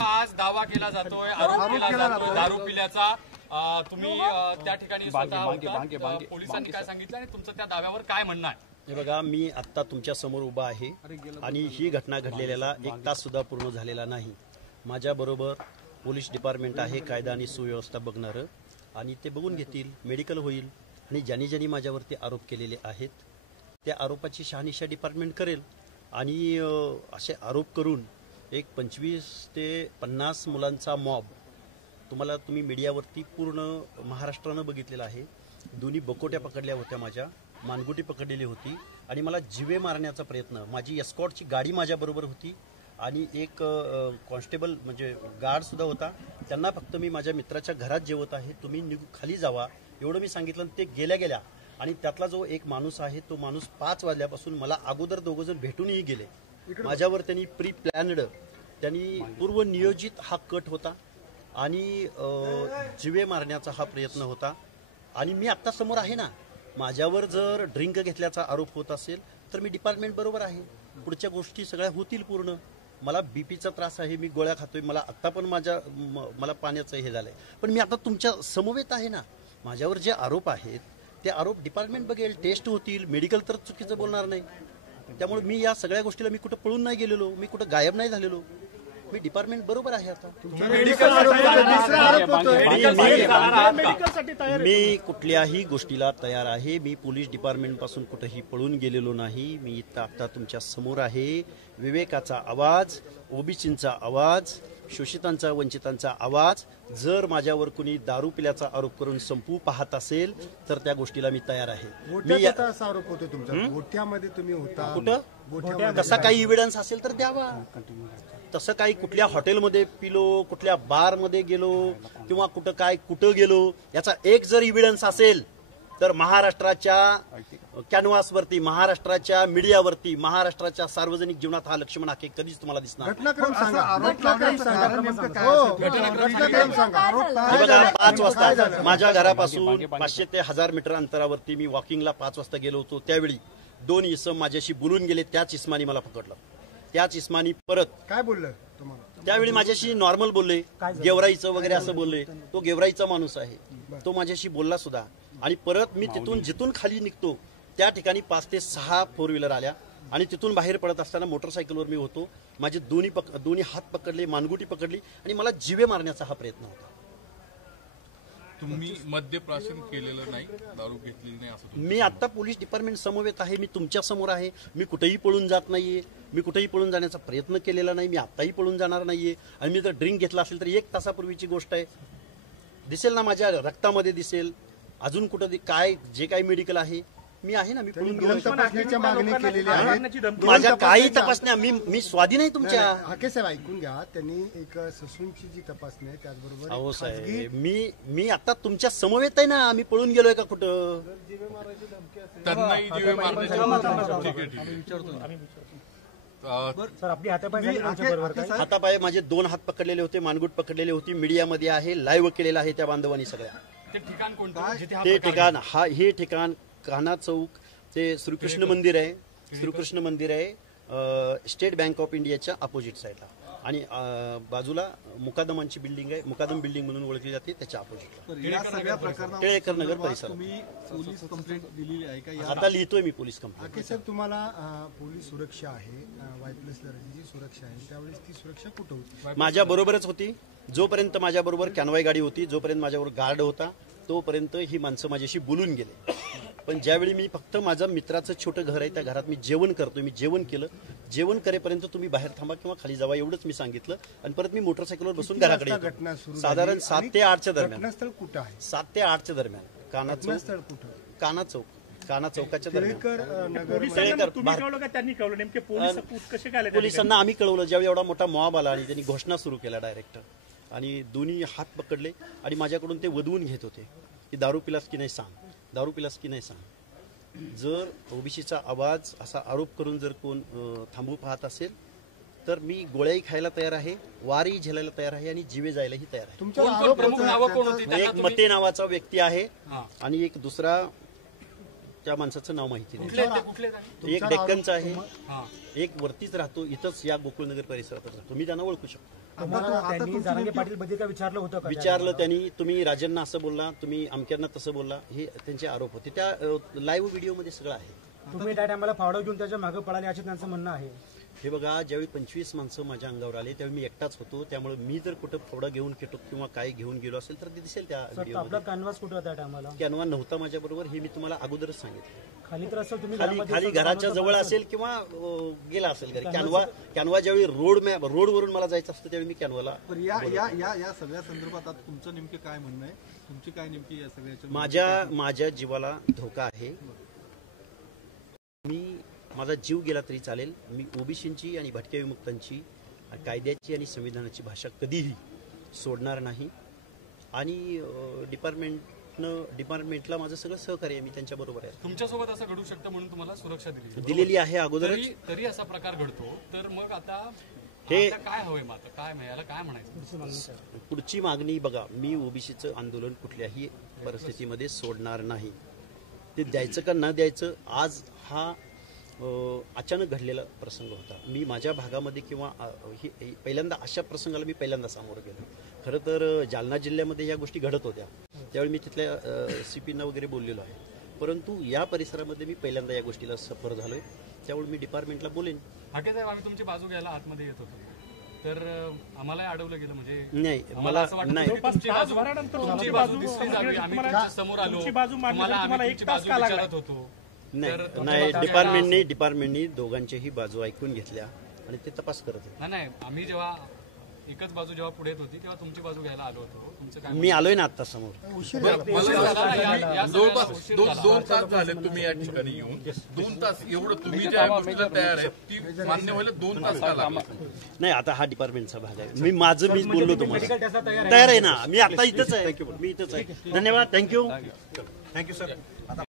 आज दावा केला जातोय, आरोप केला जातोय दारू पिल्याचा. तुम्ही त्या ठिकाणी पोलिसांनी काय सांगितलं आणि तुमचं त्या दाव्यावर काय म्हणणं आहे? हे बघा, मी आत्ता तुमच्या समोर उभा आहे आणि ही घटना घडलेल्याला 1 तास सुद्धा पूर्ण झालेला नाही. माझ्याबरोबर पोलीस डिपार्टमेंट आहे, कायदा आणि सुव्यवस्था बघणारं, आणि ते बघून घेतील, मेडिकल होईल आणि ज्यांनी ज्यांनी माझ्यावरती आरोप केलेले आहेत त्या आरोपाची शहानिशा डिपार्टमेंट करेल. आणि असे आरोप करून एक 25 ते 50 मुलांचा मॉब तुम्ही मीडियावरती पूर्ण महाराष्ट्रानं बघितलेला आहे. दोन्ही बकोट्या पकडल्या होत्या, माझ्या मानगुटी पकडलेली होती आणि मला जीवे मारण्याचा प्रयत्न. माझी एस्कॉर्टची गाडी माझ्याबरोबर होती आणि एक कॉन्स्टेबल म्हणजे गार्ड सुद्धा होता. त्यांना फक्त मी माझ्या मित्राच्या घरात जेवत आहे, तुम्ही खाली जावा एवढं मी सांगितलं. ते गेल्या आणि त्यातला जो एक माणूस आहे तो माणूस 5 वाजल्यापासून मला अगोदर 2 जण भेटूनही गेले. माझ्यावर त्यांनी प्री प्लॅन्ड, त्यांनी पूर्व नियोजित हा कट होता आणि जीवे मारण्याचा हा प्रयत्न होता. आणि मी आत्ता समोर आहे ना, माझ्यावर जर ड्रिंक घेतल्याचा आरोप होत असेल तर मी डिपार्टमेंट बरोबर आहे, पुढच्या गोष्टी सगळ्या होतील पूर्ण. मला बीपीचा त्रास आहे, मी गोळ्या खातोय, मला आत्ता पण मला पाण्याचं हे झालंय, पण मी आता तुमच्या समवेत आहे ना. माझ्यावर जे आरोप आहेत ते आरोप डिपार्टमेंट बघेल, टेस्ट होतील, मेडिकल तर चुकीचं बोलणार नाही. त्यामुळे मी या सगळ्या गोष्टीला मी कुठं पळून नाही गेलेलो, मी कुठं गायब नाही झालेलो, मी डिपार्टमेंट बरोबर आहे. आता मी कुठल्याही गोष्टीला तयार आहे. मी पोलीस डिपार्टमेंट पासून कुठेही पळून गेलेलो नाही. मी आता तुमच्या समोर आहे. विवेकाचा आवाज, ओबीसींचा आवाज, शोषितांचा, वंचितांचा आवाज. जर माझ्यावर कुणी दारू पिल्याचा आरोप करून संपवू पाहत असेल तर त्या गोष्टीला मी तयार आहे. आरोप होतो तुमचा, गोठ्यामध्ये तुम्ही होता कुठं? तसा काही इव्हिडन्स असेल तर द्यावा. तसं काही कुठल्या हॉटेलमध्ये पिलो, कुठल्या बारमध्ये गेलो किंवा कुठं गेलो याचा एक जर इव्हिडन्स असेल तर महाराष्ट्राच्या कॅनव्हासवरती, महाराष्ट्राच्या मीडियावरती, महाराष्ट्राच्या सार्वजनिक जीवनात हा लक्ष्मण हाके कधीच तुम्हाला दिसणार. बघा, 5 वाजता माझ्या घरापासून 500 ते 1000 मीटर अंतरावरती मी वॉकिंगला 5 वाजता गेलो होतो. त्यावेळी 2 इसम माझ्याशी बोलून गेले. त्याच इस्मानी मला पकडलं. त्याच इस्मानी परत काय बोललं तुम्हाला? त्यावेळी माझ्याशी नॉर्मल बोलले, गेवराईचं वगैरे असं बोलले. तो गेवराईचा माणूस आहे, तो माझ्याशी बोलला सुद्धा. आणि परत मी जिथून खाली निघतो त्या ठिकाणी 5 ते 6 4 व्हीलर आल्या आणि तिथून बाहेर पडत असताना मोटरसायकलवर मी होतो. माझे दोन्ही हात पकडले, मानगुटी पकडली आणि मला जीवे मारण्याचा हा प्रयत्न होता. तुम्ही मद्यप्राशन केलेलं नाही, दारू घेतलेली नाही असं? मी आता पोलीस डिपार्टमेंट समवेत आहे, मी तुमच्या समोर आहे. मी कुठेही पळून जात नाहीये, मी कुठेही पळून जाण्याचा प्रयत्न केलेला नाही, मी आत्ताही पळून जाणार नाहीये. आणि मी जर ड्रिंक घेतला असेल तर 1 तासापूर्वीची गोष्ट आहे, दिसेल ना, माझ्या रक्तामध्ये दिसेल. अजून कुठं जे काही मेडिकल आहे मी आहे ना, मी पळून गेलो. तपासणीची मागणी केलेली आहे. माझ्या काही तपासण्या मी स्वाधीन आहे तुमच्या. हाके साहेब ऐकून घ्या, त्यांनी एक ससूनची जी तपासणी आहे त्याचबरोबर. अहो साहेब, मी आता तुमच्या समवेत आहे ना, मी पळून गेलोय का कुठं? त्यांनाही जीवे हातापाय माझे 2 हात पकडलेले होते, मानगुट पकडलेले होती. मीडियामध्ये आहे, लाईव्ह केलेलं आहे त्या बांधवांनी सगळ्या. ते ठिकाण कोणतं? ते ठिकाण हे ठिकाण कान्हा चौक, ते श्रीकृष्ण मंदिर आहे. श्रीकृष्ण मंदिर आहे स्टेट बँक ऑफ इंडियाच्या अपोजिट साईडला. आणि बाजूला मुकादमांची बिल्डिंग आहे, मुकादम बिल्डिंग म्हणून ओळखली जाते, त्याच्या अपोजिटला टिळेकर नगर परिसरात. पोलीस कंप्लेंट दिलेली आहे का? आता लिहितोय मी पोलीस कंप्लेंट. साहेब, तुम्हाला पोलीस सुरक्षा आहे, वायप्लस दर्जाची सुरक्षा आहे, त्यावेळेस ती सुरक्षा कुठं होती? माझ्या बरोबरच होती. जोपर्यंत माझ्याबरोबर कॅनवाई गाडी होती, जोपर्यंत माझ्याबरोबर गार्ड होता, तोपर्यंत ही माणसं माझ्याशी बोलून गेले. पण ज्यावेळी मी फक्त माझं मित्राचं छोटं घर आहे, त्या घरात मी जेवण करतोय, मी जेवण केलं. जेवण करेपर्यंत तुम्ही बाहेर थांबा किंवा खाली जावा एवढंच मी सांगितलं. आणि परत मी मोटरसायकलवर बसून घराकडे येतो. साधारण 7 ते 8च्या दरम्यान. घटनास्थळ कुठं आहे? 7 ते 8च्या दरम्यान. कान्हा चौकाच्या दरम्यान. पोलिसांना आम्ही कळवलं ज्यावेळी एवढा मोठा मॉब आला आणि त्यांनी घोषणा सुरू केला डायरेक्ट. आणि दोन्ही हात पकडले आणि माझ्याकडून ते वधवून घेत होते की दारू पिलास की नाही सांग, दारू पिलास की नाही सांग. जर ओबीसीचा आवाज असा आरोप करून जर कोण थांबू पाहत असेल तर मी गोळ्याही खायला तयार आहे, वारही झेलायला तयार आहे आणि जीवे जायलाही तयार आहे. एक मते नावाचा व्यक्ती आहे आणि एक दुसरा त्या माणसाचं नाव माहिती नाही. एक डेक्कनचा आहे, एक वरतीच राहतो, इथंच या गोकुळनगर परिसरातच राहतो. मी त्यांना ओळखू शकतो. त्यांनी जरांगे पाटील बद्दल काय विचारलं होतं का? विचारलं त्यांनी, तुम्ही राजांना असं बोलला, तुम्ही अमक्यांना तसं बोलला, हे त्यांचे आरोप होते. त्या लाईव्ह व्हिडिओमध्ये सगळं आहे. तुम्ही त्या टायमाला फावडं घेऊन त्याच्या मागे पळाले असे त्यांचं म्हणणं आहे. हे बघा, ज्यावेळी 25 माणसं माझ्या अंगावर आले त्यावेळी मी एकटाच होतो. त्यामुळे मी जर कुठं फावडा घेऊन खेटो किंवा काय घेऊन गेलो असेल तर ते दिसेल त्या आपला व्हिडिओमध्ये. कॅनव्हास कुठं होता त्या टायमाला? कॅनवा नव्हता माझ्या बरोबर, हे मी तुम्हाला अगोदरच सांगितलं. खाली तर असेल, तुम्ही खाली घराच्या जवळ असेल किंवा गेला असेल घरी. कॅनवा ज्यावेळी रोडवरून मला जायचं असतं त्यावेळी मी कॅनवाला. पण या सगळ्या संदर्भात आता तुमचं नेमकं काय म्हणणं आहे? तुमची काय नेमकी या सगळ्याच्या माझ्या जीवाला धोका आहे. माझा जीव गेला तरी चालेल. मी ओबीसींची आणि भटक्या विमुक्तांची कायद्याची आणि संविधानाची भाषा कधीही सोडणार नाही. आणि डिपार्टमेंटला माझं सगळं सहकार्य मी त्यांच्या बरोबर आहे. तुमच्यासोबत असं घडू शकतं म्हणून तुम्हाला सुरक्षा दिलेली आहे अगोदरच. तरी असा प्रकार घडतो तर मग आता हे काय हवंय? मग काय याला काय म्हणायचं? पुढची मागणी बघा, मी ओबीसीचं आंदोलन कुठल्याही परिस्थितीमध्ये सोडणार नाही. ते द्यायचं का न द्यायचं, आज हा अचानक घडलेला प्रसंग होता. मी माझ्या भागामध्ये किंवा पहिल्यांदा अशा प्रसंगाला मी पहिल्यांदा सामोरं गेलो. खरं तर जालना जिल्ह्यामध्ये या गोष्टी घडत होत्या, त्यावेळी मी तिथल्या CPना वगैरे बोललेलो आहे. परंतु या परिसरामध्ये मी पहिल्यांदा या गोष्टीला सफर झालोय. त्यामुळे मी डिपार्टमेंटला बोलेन. हाके साहेब, आम्ही तुमची बाजू घ्यायला आतमध्ये येत होतो तर आम्हाला अडवलं गेलं. म्हणजे नाही, मला असं वाटतं नाही. की तुमची बाजू दिसली जावी. आम्ही तुमच्या समोर आलो, तुम्हाला आम्ही तुमची बाजू विचारत होतो. नाही, डिपार्टमेंटनी दोघांच्याही बाजू ऐकून घेतल्या आणि ते तपास करत होते. नाही, आम्ही जेव्हा एकच बाजू जेव्हा पुढे होती तेव्हा तुमची बाजू घ्यायला आलो होतो. तुमचं काय मी आलोय ना आता समोर. जवळपास दोन तास झाले तुम्ही या ठिकाणी येऊन. 2 तास एवढं तुम्ही ज्या गोष्टीला तयार आहे ती मान्य व्हायला 2 तास का लागले? नाही, आता हा डिपार्टमेंटचा भाग आहे. मीच बोललो तुम्हाला. तयार आहे ना, मी आता इथंच आहे. मी इथंच आहे. धन्यवाद. Thank you sir.